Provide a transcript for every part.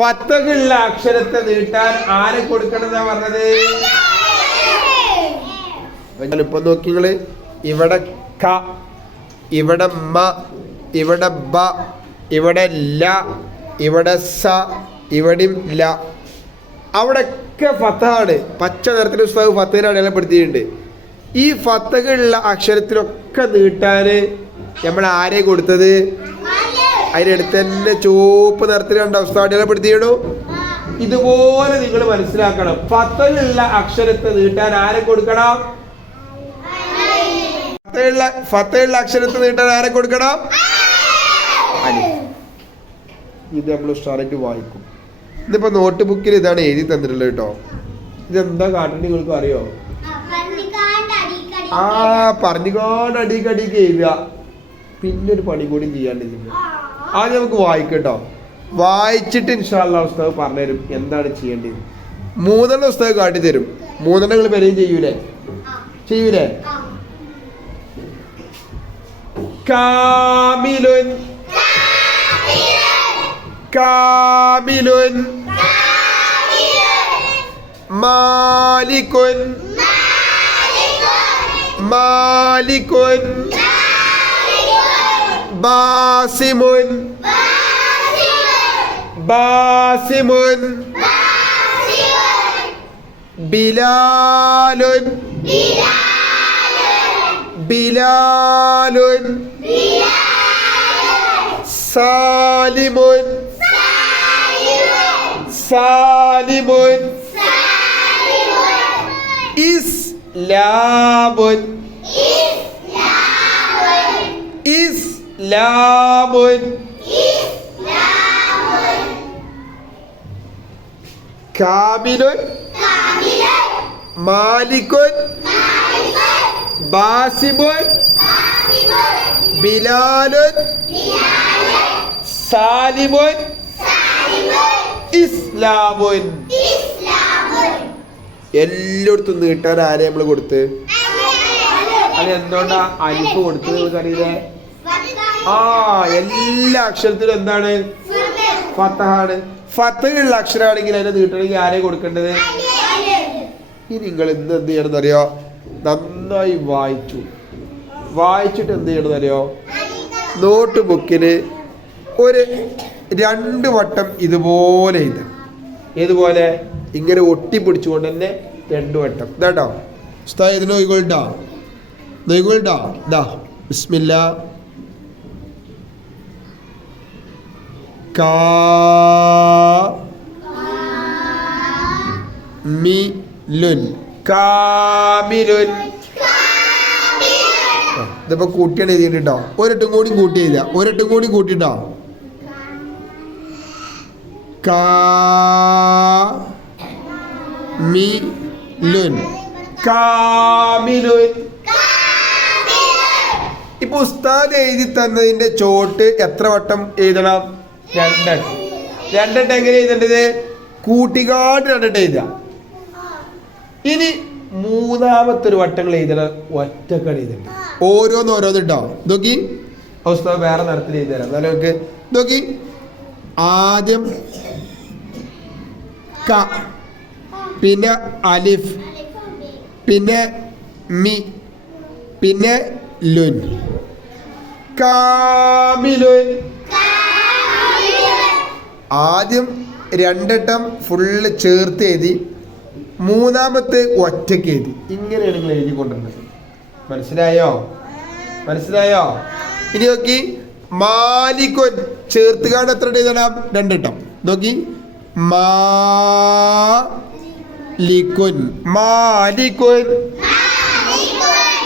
ഫത്തകുള്ള അക്ഷരത്തെ നീട്ടാൻ ആരെ കൊടുക്കണമെന്നാ പറഞ്ഞത്? ഇപ്പൊ നോക്കിങ്ങൾ ഇവിടെ ക ഇവിടെ മ ഇവിടെ ബ ഇവിടെ ല ഇവിടെ സ ഇവിടെയും ല. അവിടെയൊക്കെ ഫത്താണ് പച്ച നിറത്തിൽ പുസ്തകം ഫത്തഹിനെ അടയാളപ്പെടുത്തിയിട്ടുണ്ട്. ഈ ഫത്തകളുള്ള അക്ഷരത്തിലൊക്കെ നീട്ടാൻ നമ്മൾ ആരെ കൊടുത്തത്? അതിനടുത്ത് തന്നെ ചുവപ്പ് നിറത്തിൽ കണ്ട അവസ്ഥ അടയാളപ്പെടുത്തിയിടൂ ഇതുപോലെ നിങ്ങൾ മനസ്സിലാക്കണം. ഫത്തലുള്ള അക്ഷരത്തെ നീട്ടാൻ ആരെ കൊടുക്കണം? ഫത്തയുള്ള ഫത്തയുള്ള അക്ഷരത്തെ നീട്ടാൻ ആരെ കൊടുക്കണം? ഇത് നമ്മൾ സ്റ്റാർട്ട് വായിക്കും. ഇതിപ്പോ നോട്ട് ബുക്കിൽ ഇതാണ് എഴുതി തന്നിട്ടുള്ളത് കേട്ടോ. ഇതെന്താ കാട്ടേണ്ടി നിങ്ങൾക്ക് അറിയോ? ആ പറഞ്ഞുകൊണ്ട് അടിക്കടിക്ക് എഴുതുക. പിന്നെ ഒരു പണി കൂടി ചെയ്യാണ്ട് ഇതിന്. ആദ്യം നമുക്ക് വായിക്കട്ടോ വായിച്ചിട്ട് ഇൻഷാല്ല പുസ്തകം പറഞ്ഞുതരും എന്താണ് ചെയ്യേണ്ടത്. മൂന്നെണ്ണം പുസ്തകം കാട്ടിത്തരും. മൂന്നെണ്ണം നിങ്ങൾ പെരയും ചെയ്യൂലേ? ചെയ്യൂലേ? കാമിലുൻ. കാമിലുൻ. മാലിക്കുൻ. മാലിക്കുൻ. ബാസിമുൻ. ബാസിമുൻ. ബിലാലുൻ. ബിലാലുൻ. സാലിമുൻ. സാലിമുൻ. ഇസ്ലാമുൻ. ഇസ്ലാമുൻ കാബിലുൻ മാലിക്കുൻ ബാസിബുൻ ബിലാലുൻ. സാലിമുൻ. ഇസ്ലാമുൻ. എല്ലായിടത്തും നീട്ടാൻ ആരെ നമ്മൾ കൊടുത്ത്? അത് എന്തുകൊണ്ടാ അരിപ്പ് കൊടുത്തത് നിങ്ങൾക്ക് അറിയില്ലേ ആ എല്ലാ അക്ഷരത്തിലും എന്താണ്? ഫത്തഹാണ്. ഫത്തഹുള്ള അക്ഷരമാണെങ്കിൽ അതിനെ നീട്ടണമെങ്കിൽ ആരെ കൊടുക്കേണ്ടത്? ഇനി നിങ്ങൾ ഇന്ന് എന്ത് ചെയ്യണമെന്ന് അറിയോ നന്നായി വായിച്ചു. വായിച്ചിട്ട് എന്ത് ചെയ്യണമെന്ന് അറിയോ നോട്ട് ബുക്കിന് ഒരു രണ്ട് വട്ടം ഇതുപോലെ ഇത് ഏതുപോലെ? ഇങ്ങനെ ഒട്ടിപ്പിടിച്ചുകൊണ്ട് തന്നെ രണ്ട് വട്ടം. ഇതാട്ടോ ഉസ്താദ് ഇതിന് നോയിക്കൊള്ളോ ഇതാ. ബിസ്മില്ല. ഇതിപ്പോ കൂട്ടിയാണ് എഴുതിയിട്ടോ ഒരെട്ടും കൂടി കൂട്ടി എഴുതുക. ഒരെട്ടും കൂടി കൂട്ടിട്ടോ കാ പുസ്തകം എഴുതി തന്നതിന്റെ ചോട്ട് എത്ര വട്ടം എഴുതണം? രണ്ടെണ്ണം രണ്ടെണ്ണം എങ്ങനെ എഴുതേണ്ടത്? കൂട്ടിക്കാട്ട് രണ്ടെണ്ണം എഴുതുക. ഇനി മൂന്നാമത്തെ ഒരു വട്ടങ്ങൾ എഴുതണ ഒറ്റക്കൾ എഴുതണ്ട ഓരോന്ന് ഓരോന്ന് ഉണ്ടാവും നോക്കി അവസ്ഥ വേറെ നിറത്തിൽ എഴുതി തരാം. എന്നാലും നമുക്ക് നോക്കി. ആദ്യം ക പിന്നെ അലിഫ് പിന്നെ മി പിന്നെ ലുൻ. കാമിലുൻ. ആദ്യം രണ്ടെട്ടം ഫുള്ള് ചേർത്ത് എഴുതി മൂന്നാമത്തെ ഒറ്റയ്ക്ക് എഴുതി. ഇങ്ങനെയാണ് നിങ്ങൾ എഴുതി കൊണ്ടുവരുന്നത്. മനസ്സിലായോ? മനസ്സിലായോ? ഇനി നോക്കി മാലിക്കൊൻ ചേർത്ത് കാണാൻ എത്ര എഴുതണം? രണ്ടെട്ടം. നോക്കി മാലിക്കുൻ മാലിക്കുൻ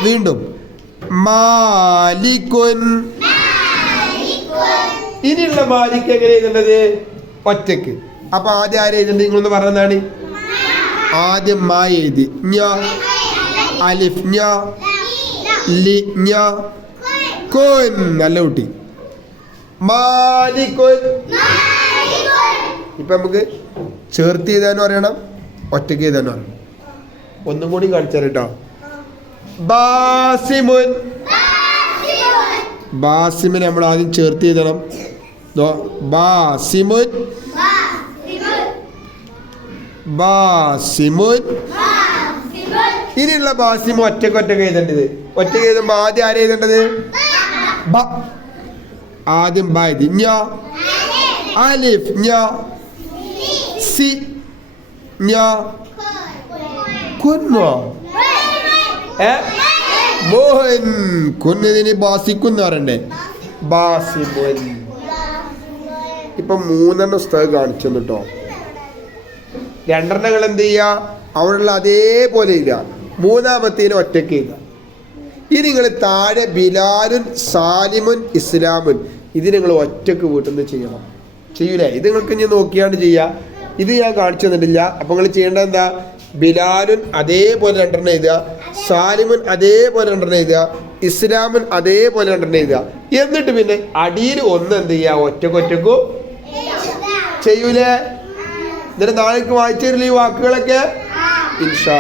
വീണ്ടും മാലിക്കുൻ ഇനിയുള്ള മാലിക്ക് എങ്ങനെ എഴുതേണ്ടത്? ഒറ്റയ്ക്ക് അപ്പൊ ആദ്യം ആരെ എഴുതേണ്ടത് നിങ്ങളൊന്ന് പറഞ്ഞതാണ് ആദ്യം മാ എഴുതി. ഞ അലിഫ് ഞ ലി ഞ കോൻ. നല്ല കുട്ടി. മാലിക്കുൻ ഇപ്പൊ നമുക്ക് ചേർത്ത് ചെയ്താന്ന് അറിയണം ഒറ്റയ്ക്ക് ചെയ്താന്ന് അറിയണം. ഒന്നും കൂടി കാണിച്ചാൽ കേട്ടോ. ബാസിമുൻ. ബാസിമിനെ നമ്മൾ ആദ്യം ചേർത്ത് ചെയ്തണം ദോ, ബാസിമുൻ ഇനിയുള്ള ബാസിമു ഒറ്റയ്ക്ക് ഒറ്റയ്ക്ക് എഴുതേണ്ടത്. ഒറ്റയ്ക്ക് എഴുതുമ്പോ ആദ്യം ആരെ എഴുതേണ്ടത്? ബ. ആദ്യം ബ എഴുതി. ഞ. അലിഫ്. ഞ. സി. ഞ. കുന്നോ ഏ? മോഹൻ. കുന്നതിന് ബാസിക്കുന്ന് പറയണ്ടേ? ബാസിമുൻ. ഇപ്പൊ മൂന്നെണ്ണം പുസ്തകം കാണിച്ചു കേട്ടോ രണ്ടെണ്ണങ്ങൾ എന്ത് ചെയ്യുക അവിടെയുള്ള അതേപോലെ ഇല്ല മൂന്നാമത്തേന് ഒറ്റയ്ക്ക് ഇല്ല ഇനി നിങ്ങൾ താഴെ ബിലാലുൻ സാലിമുൻ ഇസ്ലാമുൻ ഇത് നിങ്ങൾ ഒറ്റയ്ക്ക് വീട്ടിൽ നിന്ന് ചെയ്യണം. ചെയ്യൂലേ? ഇത് നിങ്ങൾക്ക് ഇനി നോക്കിയാണ്ട് ചെയ്യുക ഇത് ഞാൻ കാണിച്ചു തന്നിട്ടില്ല. അപ്പം നിങ്ങൾ ചെയ്യേണ്ടത് എന്താ? ബിലാലുൻ അതേപോലെ രണ്ടെണ്ണം എഴുതുക. സാലിമുൻ അതേപോലെ രണ്ടെണ്ണം എഴുതുക. ഇസ്ലാമുൻ അതേപോലെ രണ്ടെണ്ണം എഴുതുക. എന്നിട്ട് പിന്നെ അടിയിൽ ഒന്ന് എന്ത് ചെയ്യുക? ഒറ്റക്കൊറ്റക്കും ചെയ്യൂലേ? ഇതിന് നാളേക്ക് വായിച്ചു തരില്ല ഈ വാക്കുകളൊക്കെ ഇൻഷാ